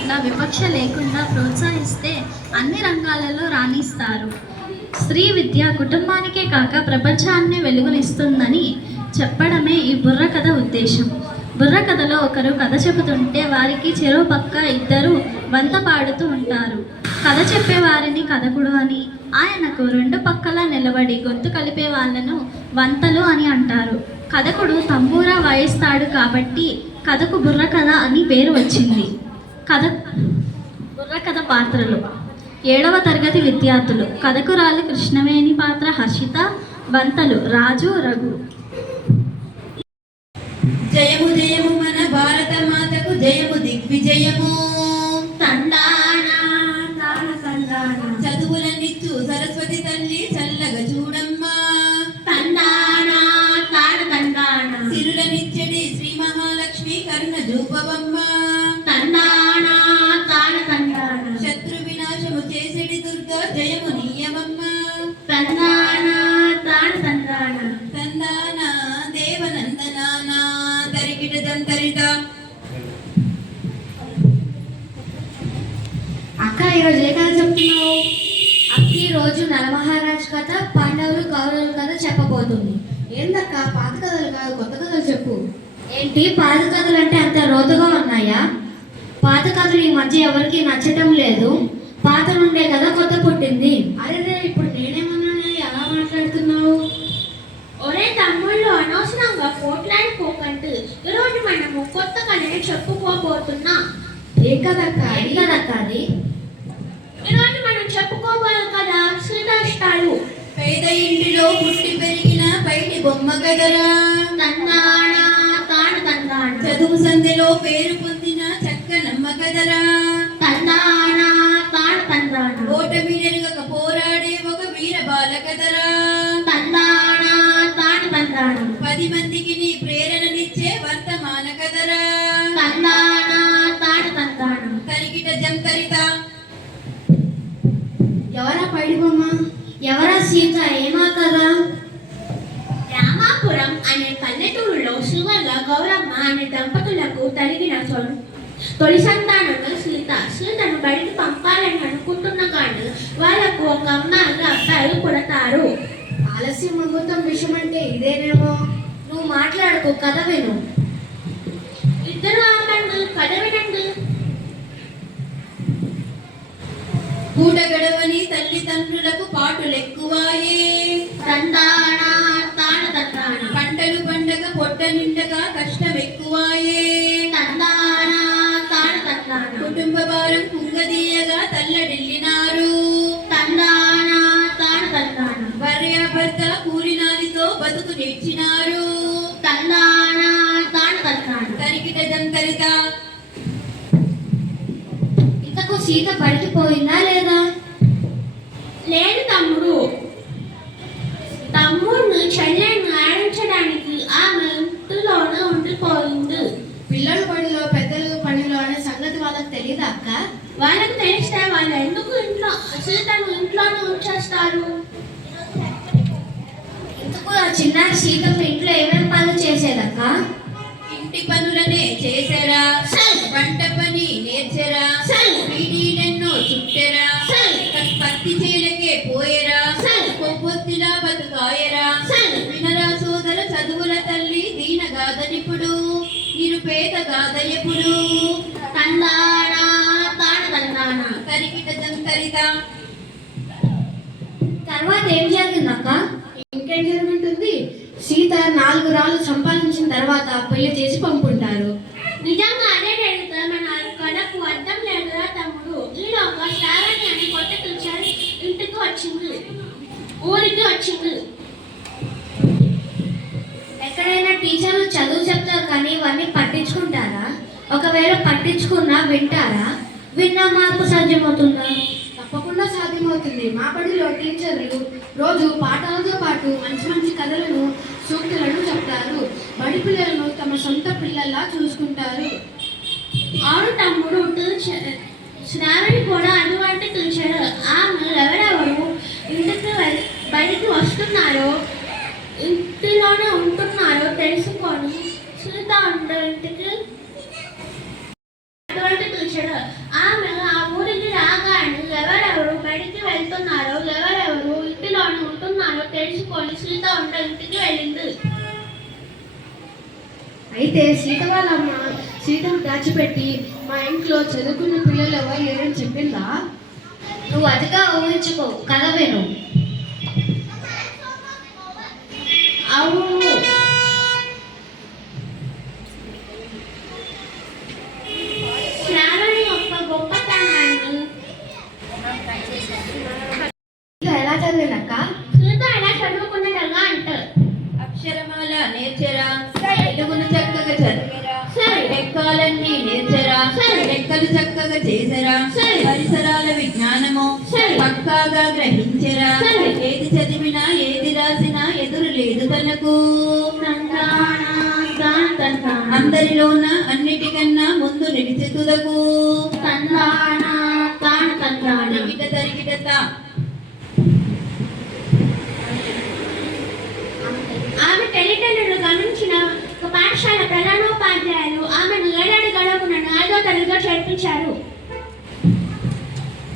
పట్ల వివక్ష లేకుండా ప్రోత్సహిస్తే అన్ని రంగాలలో రాణిస్తారు. స్త్రీ విద్య కుటుంబానికే కాక ప్రపంచాన్నే వెలుగునిస్తుందని చెప్పడమే ఈ బుర్రకథ ఉద్దేశం. బుర్రకథలో ఒకరు కథ చెబుతుంటే వారికి చెరో పక్క ఇద్దరు వంత పాడుతూ ఉంటారు. కథ చెప్పేవారిని కథకుడు అని, ఆయనకు రెండు పక్కలా నిలబడి గొంతు కలిపే వాళ్ళను వంతలు అని అంటారు. కథకుడు తంబూరా వాయిస్తాడు కాబట్టి కథకు బుర్రకథ అని పేరు వచ్చింది. బుర్రకథ పాత్రలు: 7వ తరగతి విద్యార్థులు. కథకురాలు కృష్ణవేణి పాత్ర హర్షిత. వంతలు: రాజు, రఘు. జయము జయము మన భారత మాతకు, జయము దిగ్విజయము. చదువులనిచ్చు సరస్వతి తల్లి చల్లగా చూడమ్మా. సిరులనిచ్చడి శ్రీ మహాలక్ష్మి కరుణ చూపవమ్మ. శత్రు వినాశము చేసేడి దుర్గా జయము నీయవమ్మ. తందాన దేవనందనాన తరికిట దంతరిత. అక్క, ఈరోజు ఏ కథ చెప్తున్నావు? అక్క ఈరోజు నలమహారాజ్ కథ, పాండవులు కౌరవుల కథ చెప్పబోతుంది. ఏందక్క, పాత కథలు కాదు కొత్త కథలు చెప్పు. ఏంటి, పాత కథలు అంటే అంత రోతగా ఉన్నాయా? పాత కథలు ఈ మధ్య ఎవరికి నచ్చటం లేదు. పాత నుండే కదా కొత్త పుట్టింది. అరే, ఇప్పుడు నేనేమన్నా ఎలా మాట్లాడుతున్నావు? ఒరే తమ్ముళ్ళు, అనవసరంగా పోట్లాడిపోకండి. ఈరోజు మనము కొత్త కథని చెప్పుకోబోతున్నా. ఏ కథక్క అది? ఈరోజు మనం చెప్పుకోబోయే కథ సీతాష్టాలు. పేద ఇంటిలో పుట్టి పెరిగిన బయటి బొమ్మ కదరా. చదువు సంధ్యలో పేరు పొందిన చక్కనమ్మ కదరా. ఓటమి ఎరుగక పోరాడే ఒక వీర బాల కదరా. 10 మందికి నీ ప్రేరణనిచ్చే వర్తమాన కదరా. తరిగిట జంతరిత. ఎవరా పైడి బొమ్మ? ఎవరా సీత? ఏమా కదా? రామాపురం అనే పల్లెటూరులో శివల్ల గౌరమ్మ అనే దంపతులకు తరిగిన తొలి సంతానము సీత. సీతను బయటికి పంపాలని అనుకుంటున్న కానీ వాళ్ళకు ఒక అమ్మాయి అబ్బాయి పుడతారు. ఆలస్యం అమృతం విషయం అంటే ఇదేనేమో. నువ్వు మాట్లాడుకో, కథ విను. ఇద్దరు ఆపండి, కథ వినండి. పూట గడవని తల్లిదండ్రులకు పాటులెక్కువాయే. పంటలు పండగ పొట్ట నిండగా కష్టం ఎక్కువాయే. కుటుంబ భారం కుంగదీయగా తల్లడిల్లినారు. భార్యాభర్త కూలినాలితో బతుకు నేర్చినారు. తరికిట దంతరిత. ఇంతకు సీత పడిపోయిందా లేదా? లేదు తమ్ముడు. తమ్ముడిని చెల్లెని ఆడించడానికి ఆమె ఇంటిలోనే ఉండిపోయింది. పిల్లల పనిలో పెద్దల పనిలో అనే సంగతి వాళ్ళకి తెలియదా అక్క? వాళ్ళకి తెలిస్తే వాళ్ళు ఎందుకు సీతను ఇంట్లోనే ఉంచేస్తారు? ఇంతకు ఆ చిన్నారి సీతమ్మ ఇంట్లో ఏమేమి పనులు చేసేదక్క? ఇంటి పనులనే చేసారా, వంట పని నేర్చరా, పీడీలెన్నో చుట్టెరా, పత్తి చేలకే పోయరా, కొవ్వొత్తిలా బతుకాయరా. వినరా సోదర చదువుల తల్లి దీనగాదనిపుడు, నిరుపేద గాదయపుడు. తరికిట దంతరిత. తర్వాత ఏం జరిగిందక్క? ఇంకేం జరుగుతుంది? సీత 4 రాళ్ళు సంపాదించిన తర్వాత పెళ్లి చేసి పంపుంటారు. నిజంగా అదే జరిగితే మన కథకు అర్థం లేదురా తమ్ముడు. ఈలోగా శ్రావణి అని కొత్త టీచర్ ఊరికి వచ్చింది. ఎక్కడైనా టీచర్లు చదువు చెప్తారు కానీ ఇవన్నీ పట్టించుకుంటారా? ఒకవేళ పట్టించుకున్నా వింటారా? విన్నా మార్పు సాధ్యమవుతుందా? తప్పకుండా సాధ్యమవుతుంది. మా బడిలో టీచర్లు రోజు పాఠాలతో పాటు మంచి మంచి కథలను, సూక్తులను చెప్తారు. బడి పిల్లలను తమ సొంత పిల్లల్లా చూసుకుంటారు. అవును తమ్ముడు, శ్రావణి కూడా అటువంటి టీచర్. ఆమె ఎవరెవరు ఇంటికి బయటికి వస్తున్నారో, ఇంటిలోనే ఉంటున్నారో తెలుసుకొని సీత ఇంటికి అటువంటి టీచర్ అయితే సీత వాళ్ళ అమ్మ సీతను దాచిపెట్టి మా ఇంట్లో చదువుకున్న పిల్లలు ఎవరు లేరని చెప్పిందా? నువ్వు అతిగా ఊహించుకో, కథ విను. అవును, శ్రావణి యొక్క గొప్పతనాన్ని ఇంకా ఎలా చదివిందక్క? సీత ఎలా చదువుకున్నదగా అంటారు. అక్షరమాల నేర్చరా, తెలుగును చక్కగా చదివేరా, సరే. లెక్కలన్నీ నేర్చరా, సరే. లెక్కలు చక్కగా చేసరా, సరే. పరిసరాల విజ్ఞానము సరే. పక్కాగా గ్రహించరా, సరే. ఏది చదివినా ఏది రాసినా ఎదురు లేదు తనకు. అందరిలోన అన్నిటికన్నా ముందు నిలిచి తుదకు. తరిగిట తరిగిట ఆమె తల్లిదండ్రులు గమనించిన ఒక పాఠశాల ప్రధానోపాధ్యాయులు ఆమెను ఏడాది గడవున 4వ తరగతిలో చేర్పించారు.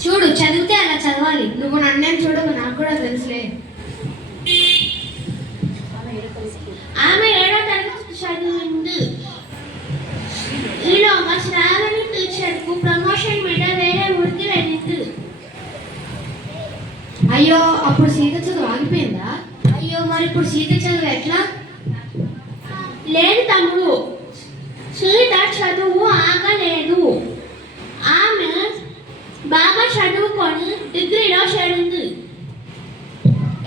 చూడు, చదివితే అలా చదవాలి. నువ్వు నన్నేం చూడవు, నాకు కూడా తెలుసులే. ఆమె 7వ తరగతి చదివింది. ఈలోగా శ్రావణి టీచర్కు ప్రమోషన్ మీద వేరే ఊరికి వెళ్ళింది. అయ్యో, అప్పుడు సీత చదువు ఆగిపోయిందా? అయ్యో, మరి ఇప్పుడు సీత చదువు ఎట్లా? లేదు తమ్ముడు, సీత చదువు ఆగలేదు. ఆమె బాగా చదువుకొని డిగ్రీలో చేరింది.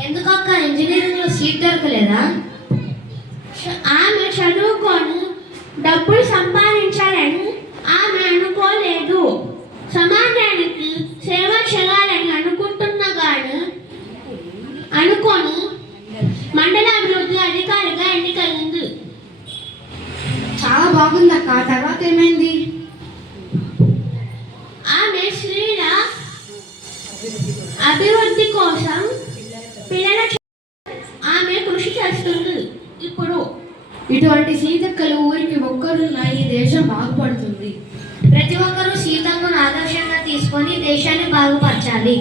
ఎందుకక్క ఇంజనీరింగ్ లో సీట్ దొరకలేదా? ఆమె చదువుకొని డబ్బులు సంపాదించాలని ఆమె అనుకోలేదు. సమాజానికి సేవ చేయాలని అనుకొని మండల అభివృద్ధి అధికారిగా ఎన్నికైంది. చాలా బాగుందక్క. తర్వాత ఏమైంది? ఆమె స్త్రీల అభివృద్ధి కోసం ఆమె కృషి చేస్తుంది. ఇప్పుడు ఇటువంటి సీతక్కలు ఊరికి ఒక్కరున్న ఈ దేశం బాగుపడుతుంది. ప్రతి ఒక్కరూ సీతమ్మను ఆదర్శంగా తీసుకొని దేశాన్ని బాగుపరచాలి.